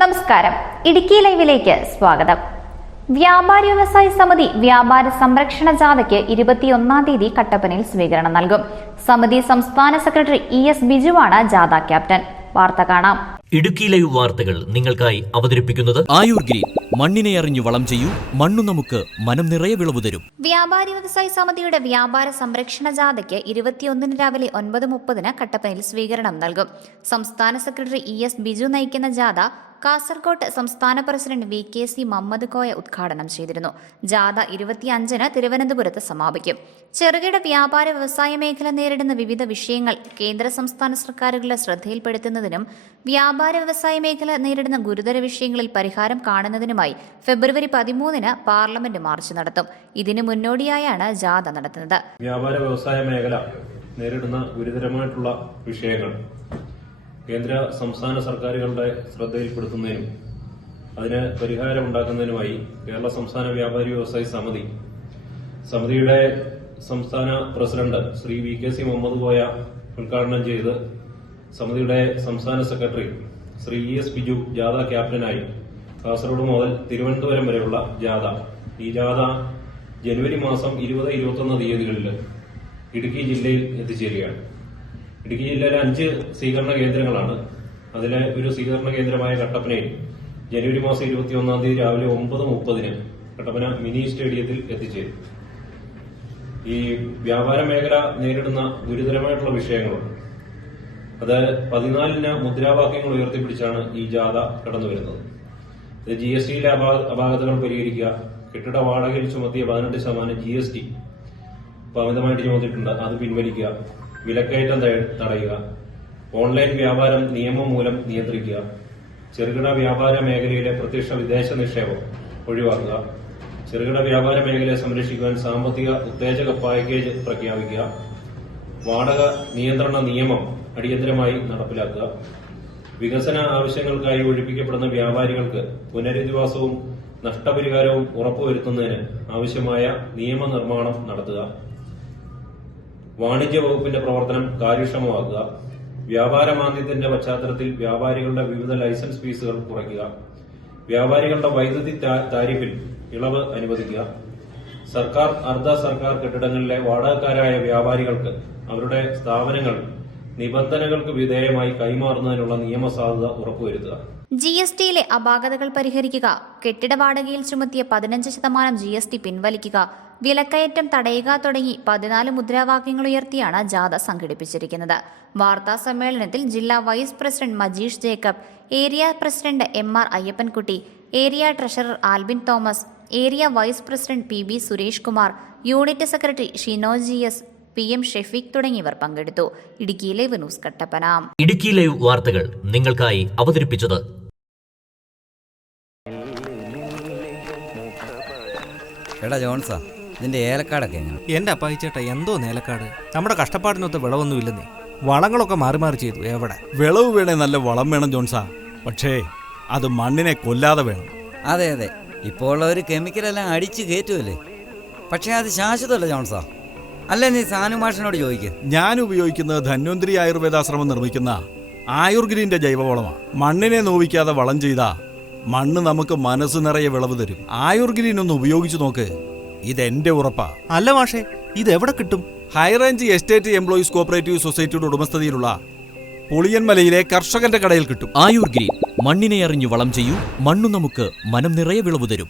നമസ്കാരം. ഇടുക്കി ലൈവിലേക്ക് സ്വാഗതം. വ്യാപാരി വ്യവസായ സമിതി വ്യാപാര സംരക്ഷണ ജാഥയ്ക്ക് ഇരുപത്തിയൊന്നാം തീയതി കട്ടപ്പനയിൽ സ്വീകരണം നൽകും. സമിതി സംസ്ഥാന സെക്രട്ടറി ഇ എസ് ബിജുവാണ് ജാഥ ക്യാപ്റ്റൻ. വാർത്ത കാണാം. ഇടുക്കി ലൈവ് വാർത്തകൾ നിങ്ങൾക്കായി അവതരിപ്പിക്കുന്നത് ആയുർ ഗ്രീൻ. മണ്ണിനെ അറിഞ്ഞു വളം ചെയ്യൂ. മണ്ണു നമുക്ക് മനം നിറയെ വിളവ് തരും. വ്യാപാരി വ്യവസായ സമിതിയുടെ വ്യാപാര സംരക്ഷണ ജാഥയ്ക്ക് ഇരുപത്തിയൊന്നിന് രാവിലെ ഒൻപത് മുപ്പതിന് കട്ടപ്പനയിൽ സ്വീകരണം നൽകും. സംസ്ഥാന സെക്രട്ടറി ഇ എസ് ബിജു നയിക്കുന്ന ജാഥ കാസർകോട്ട് സംസ്ഥാന president V K C Mammad Koya ഉദ്ഘാടനം ചെയ്തിരുന്നു. ജാഥ ഇരുപത്തിയഞ്ചിന് തിരുവനന്തപുരത്ത് സമാപിക്കും. ചെറുകിട വ്യാപാര വ്യവസായ മേഖല നേരിടുന്ന വിവിധ വിഷയങ്ങൾ കേന്ദ്ര സംസ്ഥാന സർക്കാരുകളുടെ ശ്രദ്ധയിൽപ്പെടുത്തുന്നതിനും വ്യാപാര വ്യവസായ മേഖല നേരിടുന്ന ഗുരുതര വിഷയങ്ങളിൽ പരിഹാരം കാണുന്നതിനുമായി ഫെബ്രുവരി പതിമൂന്നിന് പാർലമെന്റ് മാർച്ച് നടത്തും. ഇതിനു മുന്നോടിയായാണ് ജാഥ നടത്തുന്നത്. വ്യാപാര വ്യവസായ മേഖല നേരിടുന്ന ഗുരുതരമായിട്ടുള്ള വിഷയങ്ങൾ കേന്ദ്ര സംസ്ഥാന സർക്കാരുകളുടെ ശ്രദ്ധയിൽപ്പെടുത്തുന്നതിനും അതിന് പരിഹാരമുണ്ടാക്കുന്നതിനുമായി കേരള സംസ്ഥാന വ്യാപാരി വ്യവസായ സമിതി സമിതിയുടെ സംസ്ഥാന president Shri V K C Muhammad Koya ഉദ്ഘാടനം ചെയ്ത് സമിതിയുടെ സംസ്ഥാന secretary Shri E S Biju ജാഥ ക്യാപ്റ്റനായി കാസർഗോഡ് മുതൽ തിരുവനന്തപുരം വരെയുള്ള ജാഥ. ഈ ജാഥ ജനുവരി മാസം ഇരുപത് ഇരുപത്തൊന്ന് തീയതികളിൽ ഇടുക്കി ജില്ലയിൽ എത്തിച്ചേരുകയാണ്. ഇടുക്കി ജില്ലയിലെ അഞ്ച് സ്വീകരണ കേന്ദ്രങ്ങളാണ്. അതിലെ ഒരു സ്വീകരണ കേന്ദ്രമായ കട്ടപ്പനയിൽ ജനുവരി മാസം ഇരുപത്തിയൊന്നാം തീയതി രാവിലെ ഒമ്പത് മുപ്പതിന് കട്ടപ്പന മിനി സ്റ്റേഡിയത്തിൽ എത്തിച്ചേരും. ഈ വ്യാപാര മേഖല നേരിടുന്ന ഗുരുതരമായിട്ടുള്ള വിഷയങ്ങളുണ്ട്. അത് പതിനാലിന് മുദ്രാവാക്യങ്ങൾ ഉയർത്തിപ്പിടിച്ചാണ് ഈ ജാഥ കടന്നു വരുന്നത്. ഇത് ജി എസ് ടിയിലെ അപാകതകൾ പരിഹരിക്കുക കെട്ടിട വാടകയിൽ ചുമത്തിയ പതിനെട്ട് ശതമാനം ജി എസ് ടി അമിതമായിട്ട് ചുമത്തിയിട്ടുണ്ട്. അത് പിൻവലിക്കുക. വിലക്കയറ്റം തടയുക. ഓൺലൈൻ വ്യാപാരം നിയമം മൂലം നിയന്ത്രിക്കുക. ചെറുകിട വ്യാപാര മേഖലയിലെ പ്രത്യക്ഷ വിദേശ നിക്ഷേപം ഒഴിവാക്കുക. ചെറുകിട വ്യാപാര മേഖലയെ സംരക്ഷിക്കുവാൻ സാമ്പത്തിക ഉത്തേജക പാക്കേജ് പ്രഖ്യാപിക്കുക. വാടക നിയന്ത്രണ നിയമം അടിയന്തരമായി നടപ്പിലാക്കുക. വികസന ആവശ്യങ്ങൾക്കായി ഒഴിപ്പിക്കപ്പെടുന്ന വ്യാപാരികൾക്ക് പുനരധിവാസവും നഷ്ടപരിഹാരവും ഉറപ്പുവരുത്തുന്നതിന് ആവശ്യമായ നിയമനിർമ്മാണം നടത്തുക. വാണിജ്യ വകുപ്പിന്റെ പ്രവർത്തനം കാര്യക്ഷമമാക്കുക വ്യാപാര മാന്ദ്യത്തിന്റെ പശ്ചാത്തലത്തിൽ വ്യാപാരികളുടെ വിവിധ ലൈസൻസ് ഫീസുകൾ കുറയ്ക്കുക വ്യാപാരികളുടെ വൈദ്യുതി താരിഫിൽ ഇളവ് അനുവദിക്കുക സർക്കാർ അർദ്ധ സർക്കാർ കെട്ടിടങ്ങളിലെ വാടകക്കാരായ വ്യാപാരികൾക്ക് അവരുടെ സ്ഥാപനങ്ങൾ നിബന്ധനകൾക്ക് വിധേയമായി കൈമാറുന്നതിനുള്ള നിയമസാധുത ഉറപ്പുവരുത്തുക. ജി എസ് ടിയിലെ അപാകതകൾ പരിഹരിക്കുക കെട്ടിട വാടകയിൽ ചുമത്തിയ പതിനഞ്ച് ശതമാനം ജി എസ് ടി പിൻവലിക്കുക വിലക്കയറ്റം തടയുക തുടങ്ങി പതിനാല് മുദ്രാവാക്യങ്ങൾ ഉയർത്തിയാണ് ജാഥ സംഘടിപ്പിച്ചിരിക്കുന്നത്. വാർത്താ സമ്മേളനത്തിൽ ജില്ലാ vice president Majeesh Jacob area president M R Ayyappankutty area treasurer Albin Thomas area vice president P B Suresh Kumar unit secretary Shino G S P M Shefeeq തുടങ്ങിയവർ പങ്കെടുത്തു. Idukki live news Kattappana. Idukki live വാർത്തകൾ നിങ്ങൾക്കായി അവതരിപ്പിച്ചത് എടാ ജോൺസാ ഇതിന്റെ ഏലക്കാടൊക്കെ എങ്ങനെ? എന്റെ അപ്പായിച്ചേട്ട എന്തോ നേലക്കാട്. നമ്മുടെ കഷ്ടപ്പാടിനൊത്ത് വിളവൊന്നുമില്ലെന്നേ വളങ്ങളൊക്കെ മാറി മാറി ചെയ്തു എവിടെ? വിളവ് വേണേ നല്ല വളം വേണം ജോൺസാ. പക്ഷേ അത് മണ്ണിനെ കൊല്ലാതെ വേണം. അതെ അതെ. ഇപ്പോൾ ഉള്ളവർ കെമിക്കലെല്ലാം അടിച്ച് കയറ്റുമല്ലേ പക്ഷേ അത് ശാശ്വതമല്ല ജോൺസാ. അല്ലേ നീ സാനു ചോദിക്കുക ചോദിക്ക്. ഞാൻ ഉപയോഗിക്കുന്നത് ധന്വന്തിരി ആയുർവേദാശ്രമം നിർമ്മിക്കുന്ന ആയുർഗിരിന്റെ ജൈവവളമാണ് മണ്ണിനെ നോവിക്കാതെ വളം ചെയ്താ മണ്ണ് നമുക്ക് മനസ്സ് നിറയെ വിളവ് തരും. ആയുർഗ്രീൻ ഒന്ന് ഉപയോഗിച്ചു നോക്ക്. ഇതെന്റെ ഉറപ്പാ. അല്ല മാഷേ ഇത് എവിടെ കിട്ടും? ഹൈറേഞ്ച് എസ്റ്റേറ്റ് എംപ്ലോയീസ് കോപ്പറേറ്റീവ് സൊസൈറ്റിയുടെ ഉടമസ്ഥതയിലുള്ള പുളിയൻമലയിലെ കർഷകന്റെ കടയിൽ കിട്ടും. ആയുർഗ്രീൻ മണ്ണിനെ അറിഞ്ഞു വളം ചെയ്യൂ മണ്ണു നമുക്ക് മനം നിറയെ വിളവ് തരും.